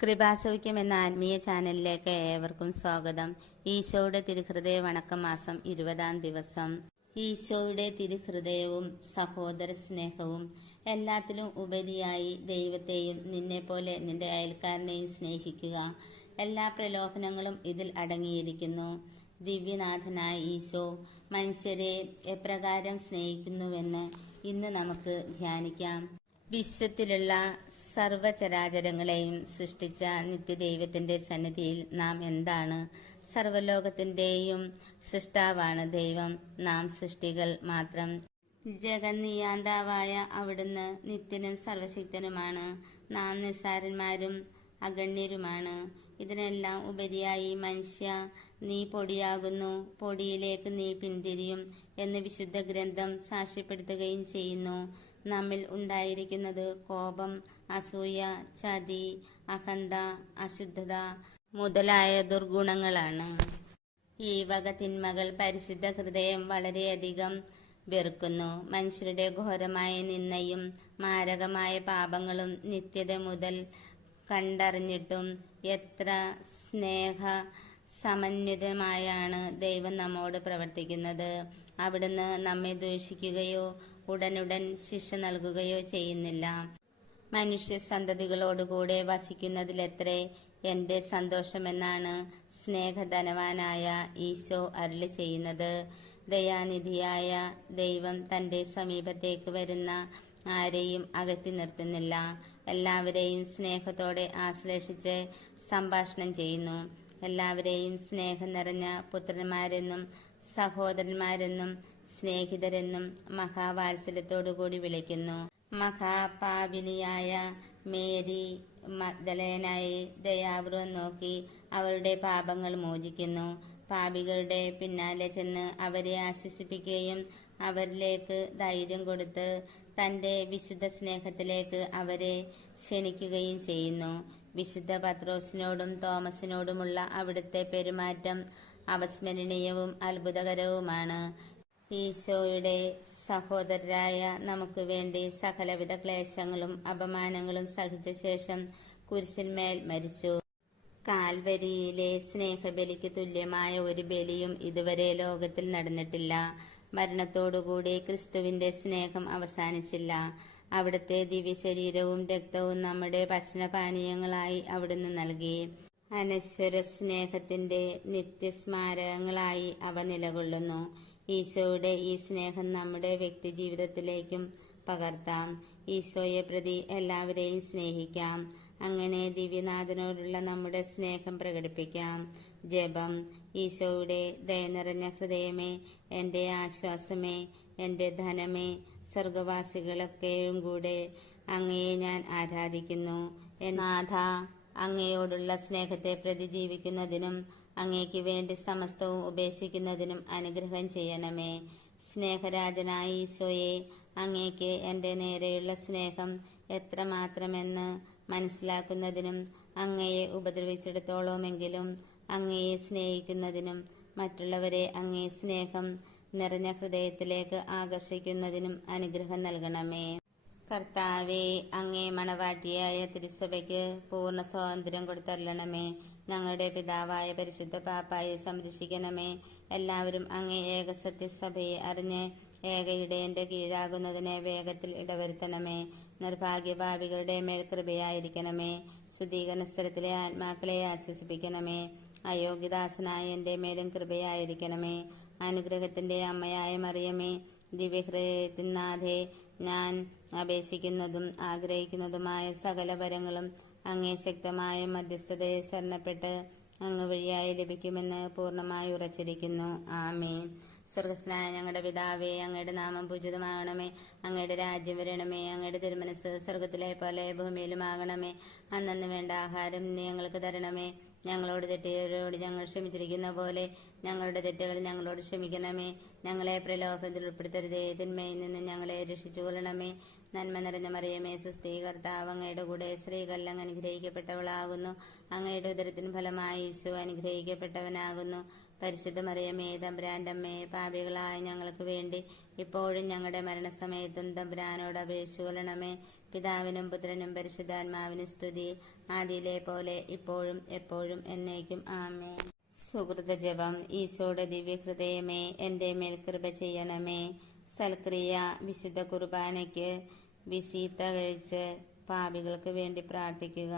കൃപാസൗഖ്യം എന്ന ആത്മീയ ചാനലിലേക്ക് ഏവർക്കും സ്വാഗതം. ഈശോയുടെ തിരുഹൃദയ വണക്കം മാസം ഇരുപതാം ദിവസം. ഈശോയുടെ തിരുഹൃദയവും സഹോദര സ്നേഹവും എല്ലാത്തിലും ഉപരിയായി ദൈവത്തെയും നിന്നെപ്പോലെ നിന്റെ അയൽക്കാരനെയും സ്നേഹിക്കുക. എല്ലാ പ്രലോഭനങ്ങളും ഇതിൽ അടങ്ങിയിരിക്കുന്നു. ദിവ്യനാഥനായ ഈശോ മനുഷ്യരെ എപ്രകാരം സ്നേഹിക്കുന്നുവെന്ന് ഇന്ന് നമുക്ക് ധ്യാനിക്കാം. വിശ്വത്തിലുള്ള സർവചരാചരങ്ങളെയും സൃഷ്ടിച്ച നിത്യദൈവത്തിന്റെ സന്നിധിയിൽ നാം എന്താണ്? സർവലോകത്തിന്റെയും സൃഷ്ടാവാണ് ദൈവം. നാം സൃഷ്ടികൾ മാത്രം. ജഗന്നിയാന്താവായ അവിടുന്ന് നിത്യനും സർവശക്തനുമാണ്. നാം നിസ്സാരന്മാരും അഗണ്യരുമാണ്. ഇതിനെല്ലാം ഉപരിയായി മനുഷ്യ നീ പൊടിയാകുന്നു. പൊടിയിലേക്ക് നീ പിന്തിരിയും എന്ന് വിശുദ്ധ ഗ്രന്ഥം സാക്ഷ്യപ്പെടുത്തുകയും ചെയ്യുന്നു. നമ്മിൽ ഉണ്ടായിരിക്കുന്നത് കോപം അസൂയ ചതി അഹന്ത അശുദ്ധത മുതലായ ദുർഗുണങ്ങളാണ്. ഈ വക തിന്മകൾ പരിശുദ്ധ ഹൃദയം വളരെയധികം വെറുക്കുന്നു. മനുഷ്യരുടെ ഘോരമായ നിന്നയും മാരകമായ പാപങ്ങളും നിത്യത മുതൽ കണ്ടറിഞ്ഞിട്ടും എത്ര സ്നേഹ സമന്വിതമായാണ് ദൈവം നമ്മോട് പ്രവർത്തിക്കുന്നത്. അവിടുന്ന് നമ്മെ ദൂഷിക്കുകയോ ഉടനുടൻ ശിക്ഷ നൽകുകയോ ചെയ്യുന്നില്ല. മനുഷ്യ സന്തതികളോടുകൂടെ വസിക്കുന്നതിലെത്രേ എന്റെ സന്തോഷമെന്നാണ് സ്നേഹധനവാനായ ഈശോ അരുളി ചെയ്യുന്നത്. ദയാനിധിയായ ദൈവം തന്റെ സമീപത്തേക്ക് വരുന്ന ആരെയും അകറ്റി നിർത്തുന്നില്ല. എല്ലാവരെയും സ്നേഹത്തോടെ ആശ്ലേഷിച്ച് സംഭാഷണം ചെയ്യുന്നു. എല്ലാവരെയും സ്നേഹം നിറഞ്ഞ പുത്രന്മാരെന്നും സഹോദരന്മാരെന്നും സ്നേഹിതരെന്നും മഹാവാത്സല്യത്തോടുകൂടി വിളിക്കുന്നു. മഹാപാപിനിയായ മേരി മഗ്ദലേനായി ദയാപൂർവം നോക്കി അവരുടെ പാപങ്ങൾ മോചിക്കുന്നു. പാപികളുടെ പിന്നാലെ ചെന്ന് അവരെ ആശ്വസിപ്പിക്കുകയും അവരിലേക്ക് ധൈര്യം കൊടുത്ത് തന്റെ വിശുദ്ധ സ്നേഹത്തിലേക്ക് അവരെ ക്ഷണിക്കുകയും ചെയ്യുന്നു. വിശുദ്ധ പത്രോസിനോടും തോമസിനോടുമുള്ള അവിടുത്തെ പെരുമാറ്റം അവസ്മരണീയവും അത്ഭുതകരവുമാണ്. ഈശോയുടെ സഹോദരരായ നമുക്ക് വേണ്ടി സകലവിധ ക്ലേശങ്ങളും അപമാനങ്ങളും സഹിച്ച ശേഷം കുരിശിന്മേൽ മരിച്ചു. കാൽവരിയിലെ സ്നേഹബലിക്ക് തുല്യമായ ഒരു ബലിയും ഇതുവരെ ലോകത്തിൽ നടന്നിട്ടില്ല. മരണത്തോടുകൂടി ക്രിസ്തുവിന്റെ സ്നേഹം അവസാനിച്ചില്ല. അവിടുത്തെ ദിവ്യശരീരവും രക്തവും നമ്മുടെ ഭക്ഷണപാനീയങ്ങളായി അവിടുന്ന് നൽകി. അനശ്വര സ്നേഹത്തിന്റെ നിത്യസ്മാരകങ്ങളായി അവ നിലകൊള്ളുന്നു. ഈശോയുടെ ഈ സ്നേഹം നമ്മുടെ വ്യക്തി ജീവിതത്തിലേക്കും പകർത്താം. ഈശോയെ പ്രതി എല്ലാവരെയും സ്നേഹിക്കാം. അങ്ങനെ ദിവ്യനാഥനോടുള്ള നമ്മുടെ സ്നേഹം പ്രകടിപ്പിക്കാം. ജപം. ഈശോയുടെ ദയനിറഞ്ഞ ഹൃദയമേ എന്റെ ആശ്വാസമേ എന്റെ ധനമേ സ്വർഗവാസികളൊക്കെയും കൂടെ അങ്ങയെ ഞാൻ ആരാധിക്കുന്നു. നാഥ അങ്ങയോടുള്ള സ്നേഹത്തെ പ്രതിജീവിക്കുന്നതിനും അങ്ങയ്ക്ക് വേണ്ടി സമസ്തവും ഉപേക്ഷിക്കുന്നതിനും അനുഗ്രഹം ചെയ്യണമേ. സ്നേഹരാജനായ ഈശോയെ അങ്ങേക്ക് എന്റെ നേരെയുള്ള സ്നേഹം എത്രമാത്രമെന്ന് മനസ്സിലാക്കുന്നതിനും അങ്ങയെ ഉപദ്രവിച്ചിടത്തോളമെങ്കിലും അങ്ങയെ സ്നേഹിക്കുന്നതിനും മറ്റുള്ളവരെ അങ്ങേ സ്നേഹം നിറഞ്ഞ ഹൃദയത്തിലേക്ക് ആകർഷിക്കുന്നതിനും അനുഗ്രഹം നൽകണമേ. കർത്താവെ അങ്ങേ മണവാട്ടിയായ തിരുസഭയ്ക്ക് പൂർണ സ്വാതന്ത്ര്യം കൊടുത്തല്ലണമേ ഞങ്ങളുടെ പിതാവായ പരിശുദ്ധ പാപ്പായെ സംരക്ഷിക്കണമേ. എല്ലാവരും അങ്ങേ ഏക സത്യസഭയെ അറിഞ്ഞ് ഏകയുടേന്റെ കീഴാകുന്നതിനെ വേഗത്തിൽ ഇടവരുത്തണമേ. നിർഭാഗ്യഭാവികളുടെ മേൽ കൃപയായിരിക്കണമേ ശുദ്ധീകരണ സ്ഥലത്തിലെ ആത്മാക്കളെ ആശ്വസിപ്പിക്കണമേ. അയോഗ്യദാസനായ എന്റെ മേലും കൃപയായിരിക്കണമേ. അനുഗ്രഹത്തിന്റെ അമ്മയായ മറിയമേ ദിവ്യഹൃദയത്തിനാഥേ ഞാൻ അപേക്ഷിക്കുന്നതും ആഗ്രഹിക്കുന്നതുമായ സകല വരങ്ങളും അങ്ങേ ശക്തമായ മധ്യസ്ഥതയെ ശരണപ്പെട്ട് അങ്ങ് വഴിയായി ലഭിക്കുമെന്ന് പൂർണമായി ഉറച്ചിരിക്കുന്നു. ആമേൻ. സ്വർഗസ്നായ ഞങ്ങളുടെ പിതാവേ അങ്ങയുടെ നാമം പൂജിതമാകണമേ. അങ്ങയുടെ രാജ്യം വരണമേ. അങ്ങയുടെ തിരുമനസ് സ്വർഗത്തിലെ പോലെ ഭൂമിയിലുമാകണമേ. അന്നു വേണ്ട ആഹാരം നീ ഞങ്ങൾക്ക് തരണമേ. ഞങ്ങളോട് തെറ്റിയവരോട് ഞങ്ങൾ ക്ഷമിച്ചിരിക്കുന്ന പോലെ ഞങ്ങളുടെ തെറ്റുകൾ ഞങ്ങളോട് ക്ഷമിക്കണമേ. ഞങ്ങളെ പ്രലോഭത്തിൽ ഉൾപ്പെടുത്തരുതേ. തിന്മയിൽ നിന്ന് ഞങ്ങളെ രക്ഷിച്ചു കൊള്ളണമേ നന്മ നിറഞ്ഞ മറിയമേ സുസ്ഥീ കർത്താവ് അങ്ങയുടെ കൂടെ സ്ത്രീകൾ അനുഗ്രഹിക്കപ്പെട്ടവളാകുന്നു. അങ്ങയുടെ ഉദരത്തിന് ഫലമായി ഈശോ അനുഗ്രഹിക്കപ്പെട്ടവനാകുന്നു. പരിശുദ്ധ മറിയമേ തമ്പുരാന്റെ അമ്മേ പാപികളായ ഞങ്ങൾക്ക് വേണ്ടി ഇപ്പോഴും ഞങ്ങളുടെ മരണസമയത്തും തമ്പുരാനോട് അപേക്ഷിച്ചു കൊള്ളണമേ. പിതാവിനും പുത്രനും പരിശുദ്ധാത്മാവിനും സ്തുതി. ആദിയിലെ പോലെ ഇപ്പോഴും എപ്പോഴും എന്നേക്കും. ആമേ സുഹൃത ജപം. ഈശോയുടെ ദിവ്യഹൃദയമേ എന്റെ മേൽ കൃപ ചെയ്യണമേ. സൽക്രിയ വിശുദ്ധ കുർബാനയ്ക്ക് വിസീത്ത കഴിച്ച് പാപികൾക്ക് വേണ്ടി പ്രാർത്ഥിക്കുക.